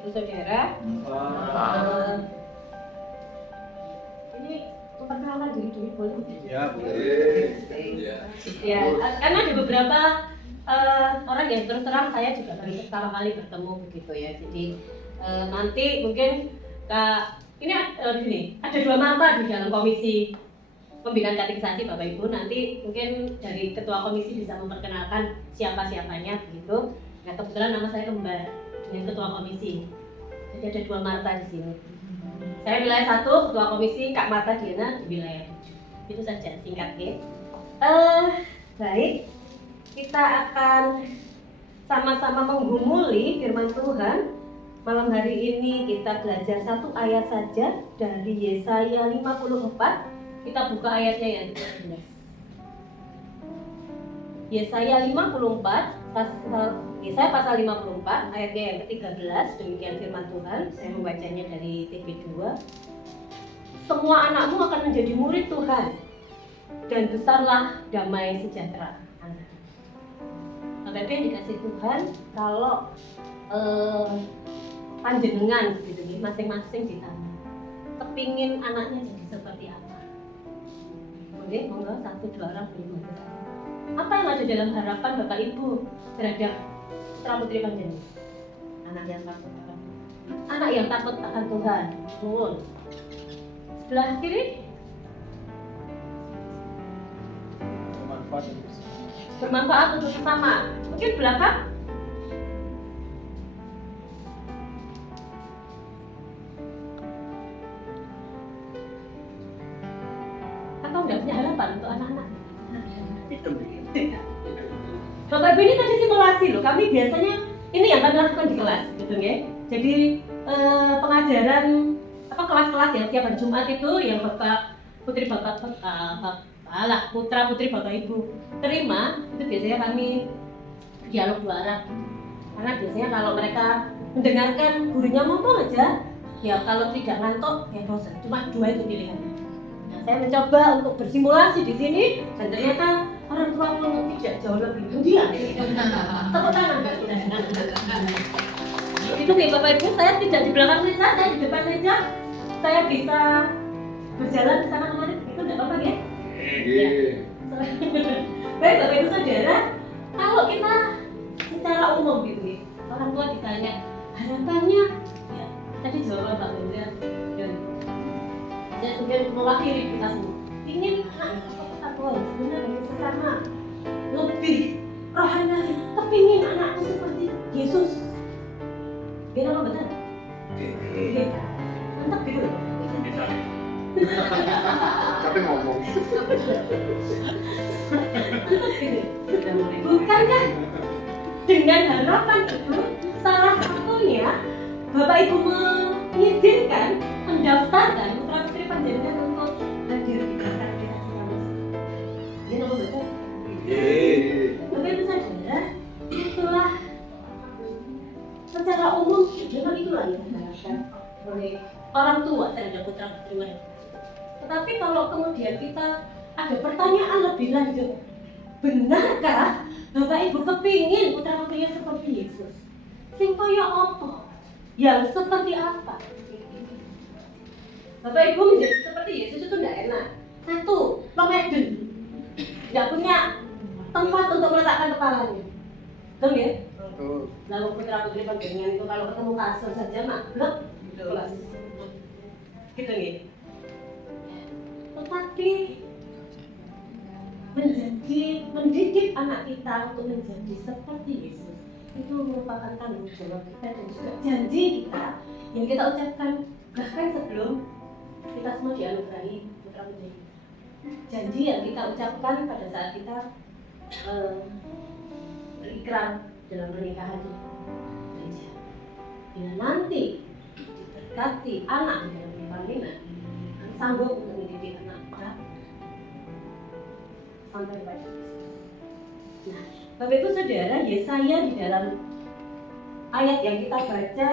Saudara, ini memperkenalkan diri boleh? Ya, boleh. Ya, karena ada beberapa orang yang terus terang saya juga baru pertama kali bertemu begitu ya. Jadi nanti mungkin ini ada 2 mata di dalam komisi pembinaan katekisasi Bapak Ibu. Nanti mungkin dari ketua komisi bisa memperkenalkan siapa-siapanya begitu. Nah, kebetulan nama saya kembar dengan ketua komisi. Jadi ada 2 Marta di sini. Saya wilayah 1, ketua komisi Kak Marta Diana di wilayah 7. Itu saja singkatnya. Baik, kita akan sama-sama menggumuli firman Tuhan. Malam hari ini kita belajar 1 ayat saja dari Yesaya 54. Kita buka ayatnya yang ke-13. Yesaya 54 Yesaya pasal 54 ayatnya yang ke-13. Demikian firman Tuhan. Saya membacanya dari TB2. Semua anakmu akan menjadi murid Tuhan, dan besarlah damai sejahtera. Bapak yang dikasih Tuhan, kalau panjenengan gitu nih, masing-masing ditanya, kepingin anaknya jadi seperti apa? Boleh, monggo 1-2 orang boleh mengatakan. Apa yang ada dalam harapan Bapak Ibu terhadap putra putri panjenengan? Anak yang takut akan Tuhan. Anak yang takut akan Tuhan. Mohon. Sebelah kiri. Bermanfaat untuk sesama. Mungkin belakang. Atau enggak punya harapan untuk anak-anak? Bapak Ibu ini tadi simulasi loh. Kami biasanya ini yang kami lakukan di kelas, gitu ya. Jadi pengajaran kelas-kelas ya tiap hari Jumat itu yang putra putri Bapak Ibu terima itu biasanya kami dialog 2 arah. Karena biasanya kalau mereka mendengarkan gurunya ngomong aja, ya kalau tidak ngantuk ya bosan. Cuma 2 itu pilihannya. Nah, saya mencoba untuk bersimulasi di sini dan ternyata orang tua pun tidak jauh lebih pendiam. Tepuk tangan Mbak. Itu nih Bapak Ibu, saya tidak di belakang meja, saya di depan meja. Saya bisa berjalan ke sana kemari, itu enggak apa-apa ya? Iya. Baik Bapak Ibu Saudara, kalau kita secara umum gitu ya, orang tua ditanya harapannya, ya tadi jawaban Pak Bendra dan saya mungkin mewakili kita semua. Ingin anak Tuhan sebenarnya dari sesama lebih rohani, kepingin anakku seperti Yesus. Gimana apa betul? Iya. Mantap gitu. Tapi ngomong. Bukan kan? Dengan harapan itu salah satunya Bapak Ibu mengizinkan mendaftarkan putra putri panjenengan untuk hadir di acara kita sama. Ya nama betul. Bapak Ibu Saudara, itulah secara umum memang itulah yang diharapkan oleh orang tua terhadap putra putri mereka. Tetapi kalau kemudian kita ada pertanyaan lebih lanjut, benarkah Bapak Ibu kepingin putra putrinya seperti Yesus? Sing kaya apa? Yang seperti apa? Bapak Ibu menjadi seperti Yesus itu tidak enak. 1, lomeden, tidak punya tempat untuk meletakkan kepalanya. Betul ya? Lalu putra putri panjenengan itu kalau ketemu kasur saja maklum, kelas. Gitu ya. Tetapi mendidik anak kita untuk menjadi seperti Yesus itu merupakan tanggung jawab kita dan juga janji kita yang kita ucapkan bahkan sebelum kita semua dianugerahi putra putri. Janji yang kita ucapkan pada saat kita berikrar dalam pernikahan itu. Bila nanti diberkati anak di dalam perkawinan, sanggup untuk mendidik anak kita sampai pada Nah, Bapak Ibu Saudara, Yesaya di dalam ayat yang kita baca,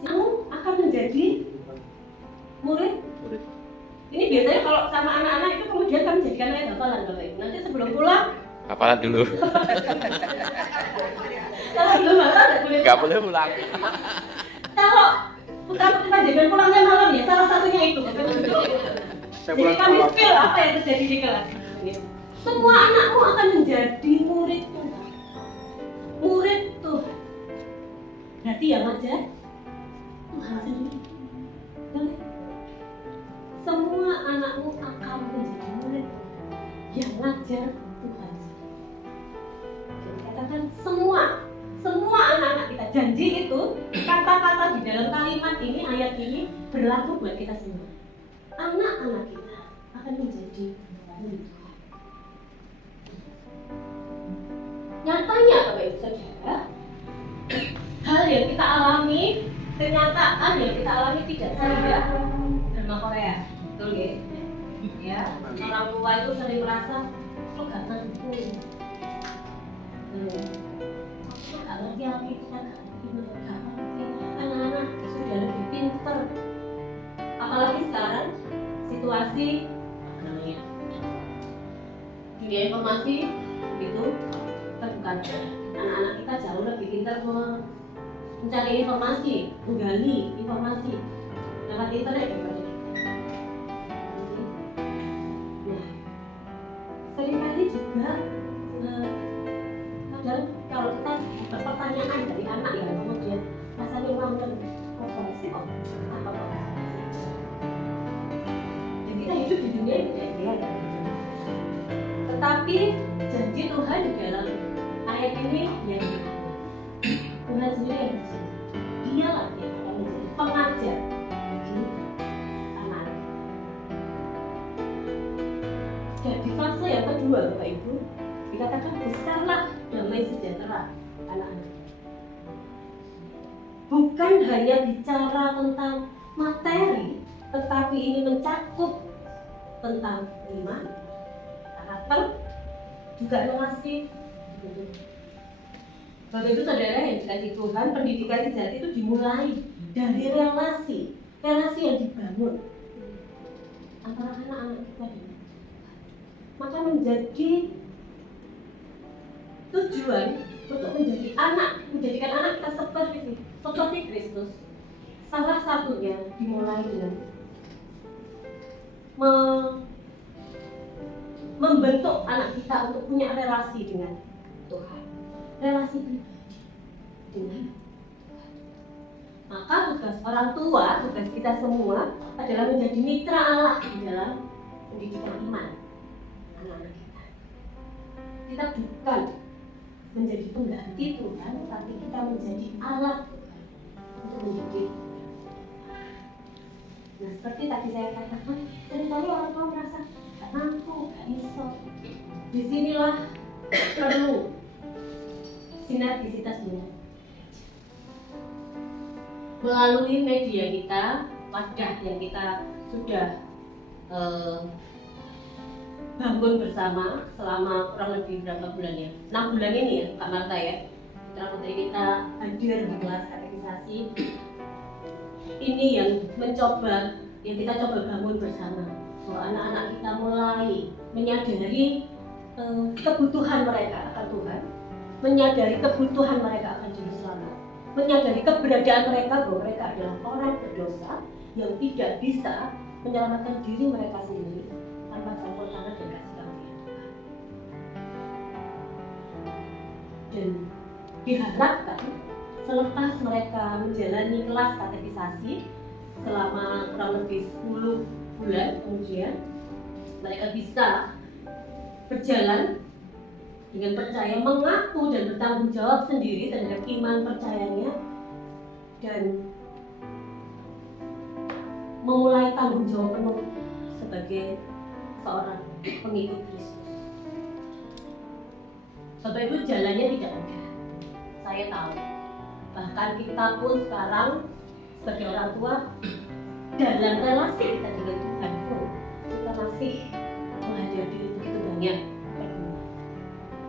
kamu akan menjadi murid. Ini biasanya kalau sama anak-anak itu kemudian kami jadikan ayat hafalan Bapak Ibu. Nanti sebelum pulang Hafalan dulu. Kalau belum hafal Nggak boleh ulang. Kalau panjenengan pulangnya malam ya, salah satunya itu. Jadi kami spill apa yang terjadi di kelas. Semua anakmu akan menjadi murid Tuhan. Murid Tuhan. Berarti yang ngajar Tuhan sendiri. Semua anakmu akan menjadi murid yang ngajar Tuhan sendiri. Jadi katakan semua anak-anak kita. Janji itu, kata-kata di dalam kalimat ini, ayat ini berlaku buat kita semua. Anak-anak kita akan menjadi murid Tuhan. Nyatanya Bapak Ibu Saudara, hal yang kita alami, kenyataan yang kita alami tidak seindah drama Korea, betul ya? Ya, orang tua itu sering merasa lo gak mampu, gak ngerti lagi kita gak ngerti, anak-anak sudah lebih pinter, apalagi sekarang situasi namanya dunia informasi itu terbuka. Anak-anak kita jauh lebih pintar mencari informasi, menggali informasi lewat internet daripada kita. Nah, seringkali juga kadang kalau kita berpertanyaan dari anak yang kemudian rasanya ngomong sih kok apa kok. Dan kita hidup di dunia ini kayak dia. Tetapi janji Tuhan di dalam ayat ini yang Tuhan sendiri yang berjanji. Dialah yang akan menjadi pengajar bagi anak. Dan di fase yang kedua Bapak Ibu dikatakan besarlah damai sejahtera anak-anak. Bukan hanya bicara tentang materi, tetapi ini mencakup tentang iman, karakter, juga relasi. Bapak Ibu Saudara yang dikasihi Tuhan, pendidikan sejati itu dimulai dari relasi yang dibangun antara anak-anak kita dengan Tuhan. Maka menjadi tujuan untuk menjadikan anak kita seperti Kristus. Salah satunya dimulai dengan membentuk anak kita untuk punya relasi dengan Tuhan, relasi pribadi dengan Tuhan. Maka tugas orang tua, tugas kita semua adalah menjadi mitra Allah di dalam pendidikan iman anak-anak kita. Kita bukan menjadi pengganti Tuhan, tapi kita menjadi alat Tuhan untuk mendidik. Nah, seperti tadi saya katakan, seringkali orang tua merasa gak mampu, gak iso. Disinilah perlu sinergisitas dengan melalui media kita, wadah yang kita sudah bangun bersama selama kurang lebih berapa bulan ya? 6 bulan ini ya, Kak Marta ya. Putra putri kita hadir di kelas katekisasi. Ini yang kita coba bangun bersama. Bahwa anak-anak kita mulai menyadari kebutuhan mereka akan Tuhan, menyadari kebutuhan mereka akan Juru Selamat, menyadari keberadaan mereka bahwa mereka adalah orang berdosa yang tidak bisa menyelamatkan diri mereka sendiri tanpa campur tangan dan kasih karunia Tuhan. Dan diharapkan selepas mereka menjalani kelas katekisasi selama kurang lebih 10 bulan kemudian, mereka bisa berjalan dengan percaya, mengaku dan bertanggung jawab sendiri terhadap iman percayanya dan memulai tanggung jawab penuh sebagai seorang pengikut Kristus. Bapak Ibu, jalannya tidak mudah. Saya tahu. Bahkan kita pun sekarang sebagai orang tua dalam relasi kita dengan Tuhan pun kita masih menghadapi begitu banyak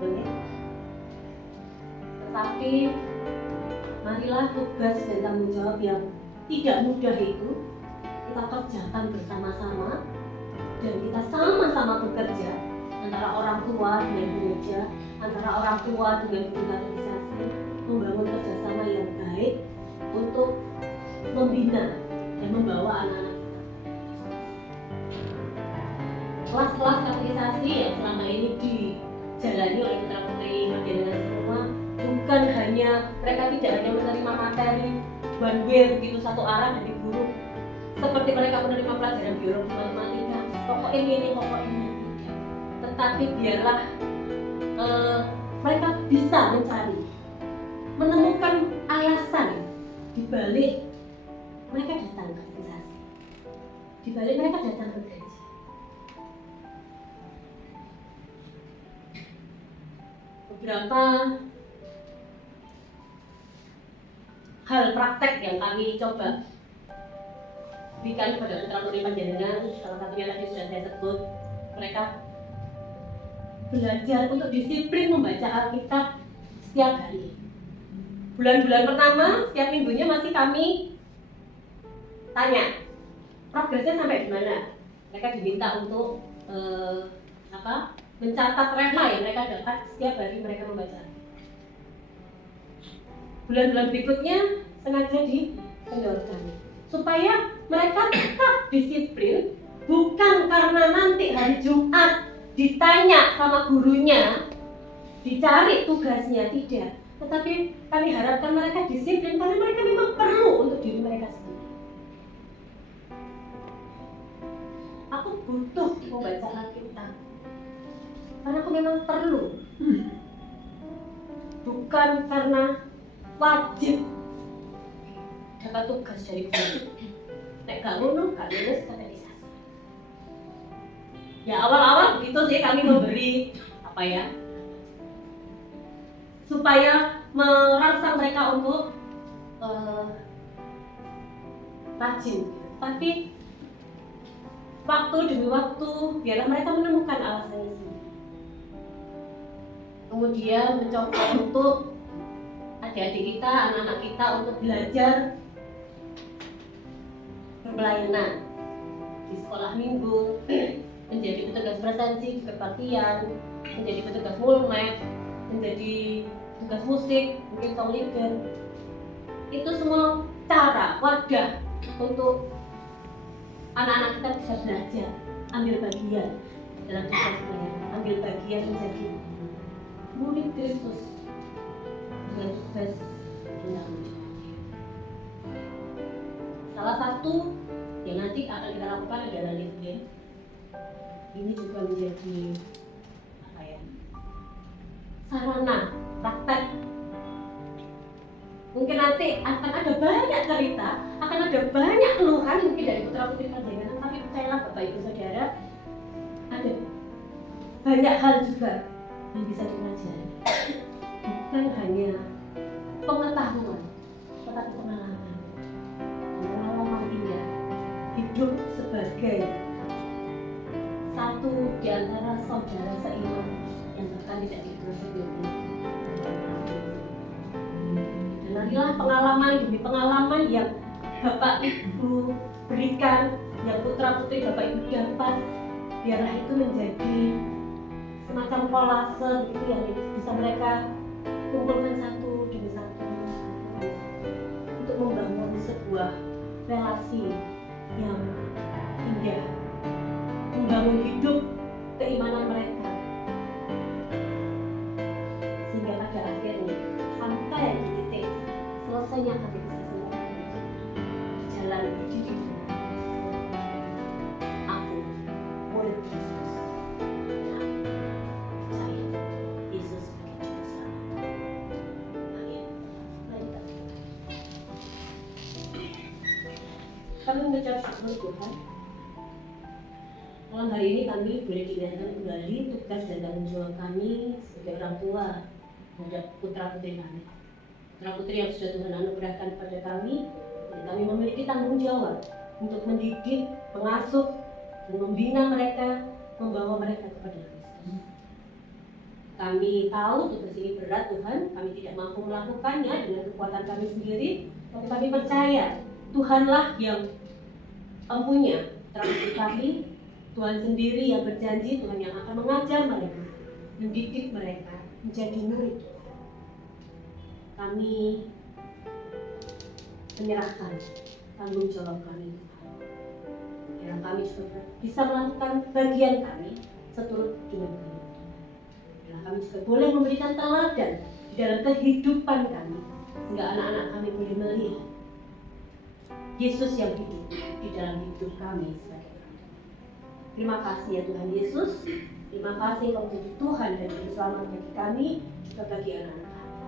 pergumulan. Tetapi marilah tugas dan tanggung jawab yang tidak mudah itu kita kerjakan bersama-sama dan kita sama-sama bekerja antara orang tua dengan gereja, antara orang tua dengan guru katekisasi, membangun kerjasama yang baik untuk membina dan membawa anak-anak kita. Kelas-kelas katekisasi yang selama ini dijalani oleh putra-putri Panjenengan semua bukan hanya mereka tidak hanya menerima materi one way begitu satu arah dari guru seperti mereka menerima pelajaran biologi, matematika, pokok ini, tetapi biarlah mereka bisa mencari, menemukan alasan di balik mereka datang ke katekisasi, di balik mereka datang ke gereja. Beberapa hal praktek yang kami coba berikan kepada putra-putri Panjenengan, salah satunya tadi sudah saya sebut, mereka belajar untuk disiplin membaca Alkitab setiap hari. Bulan-bulan pertama, setiap minggunya masih kami tanya progresnya sampai di mana. Mereka diminta untuk mencatat rema yang mereka dapat setiap hari mereka membaca. Bulan-bulan berikutnya sengaja dikendorkan supaya mereka tetap disiplin, bukan karena nanti hari Jumat ditanya sama gurunya, dicari tugasnya, tidak. Tetapi kami harapkan mereka disiplin karena mereka memang perlu untuk diri mereka sendiri. Aku butuh membaca Alkitab karena aku memang perlu, bukan karena wajib dapat tugas dari guru. Nek gak ngono, gak lulus katekisasi. Ya awal-awal begitu sih kami memberi supaya merangsang mereka untuk rajin. Tapi waktu demi waktu biarlah mereka menemukan alasannya sendiri. Kemudian mencoba untuk adik-adik kita, anak-anak kita untuk belajar berpelayanan di sekolah minggu, menjadi petugas presensi di kebaktian, menjadi petugas mulmet, menjadi tugas musik, mungkin song leader. Itu semua cara, wadah untuk anak-anak kita bisa belajar, ambil bagian dalam tugas pelayanan, ambil bagian menjadi murid Kristus dengan tugas tentang salah satu yang nanti akan kita lakukan adalah LinkedIn. Ini juga menjadi sarana praktek. Mungkin nanti akan ada banyak cerita, akan ada banyak keluhan mungkin dari putra-putri Panjenengan, tapi percayalah Bapak Ibu Saudara, ada banyak hal juga yang bisa dipelajari. Bukan hanya pengetahuan, tetapi pengalaman. Pengalaman dia hidup sebagai satu di antara saudara seiman yang bahkan tidak dikenal sebelumnya. Dan marilah pengalaman demi pengalaman yang Bapak Ibu berikan, yang putra-putri Bapak Ibu dapat, biarlah itu menjadi semacam kolase gitu yang bisa mereka kumpulkan satu demi satu untuk membangun sebuah relasi yang indah, membangun hidup keimanan mereka, sehingga pada akhirnya sampai di titik selesainya katekisasi jalan berdiri. Aku murid Yesus, saya Yesus sebagai juru selamat. Amin. Kami mengucap syukur Tuhan. Malam hari ini kami boleh diingatkan kembali tugas dan tanggung jawab kami sebagai orang tua terhadap putra-putri kami. Putra-putri yang sudah Tuhan anugerahkan kepada kami, dan kami memiliki tanggung jawab untuk mendidik, mengasuh, dan membina mereka, membawa mereka kepada Kristus. Kami tahu tugas ini berat Tuhan, kami tidak mampu melakukannya dengan kekuatan kami sendiri, tapi kami percaya Tuhanlah yang mempunyai putra-putri kami, Tuhan sendiri yang berjanji, Tuhan yang akan mengajar mereka, mendidik mereka menjadi murid. Kami menyerahkan tanggung jawab kami, biar kami juga bisa melakukan bagian kami seturut dengan kami. Biar kami juga boleh memberikan teladan di dalam kehidupan kami, sehingga anak-anak kami boleh melihat Yesus yang hidup di dalam hidup kami sebagai kami. Terima kasih ya Tuhan Yesus. Terima kasih Engkau menjadi Tuhan dan Juru Selamat bagi kami, juga bagi anak-anak kami.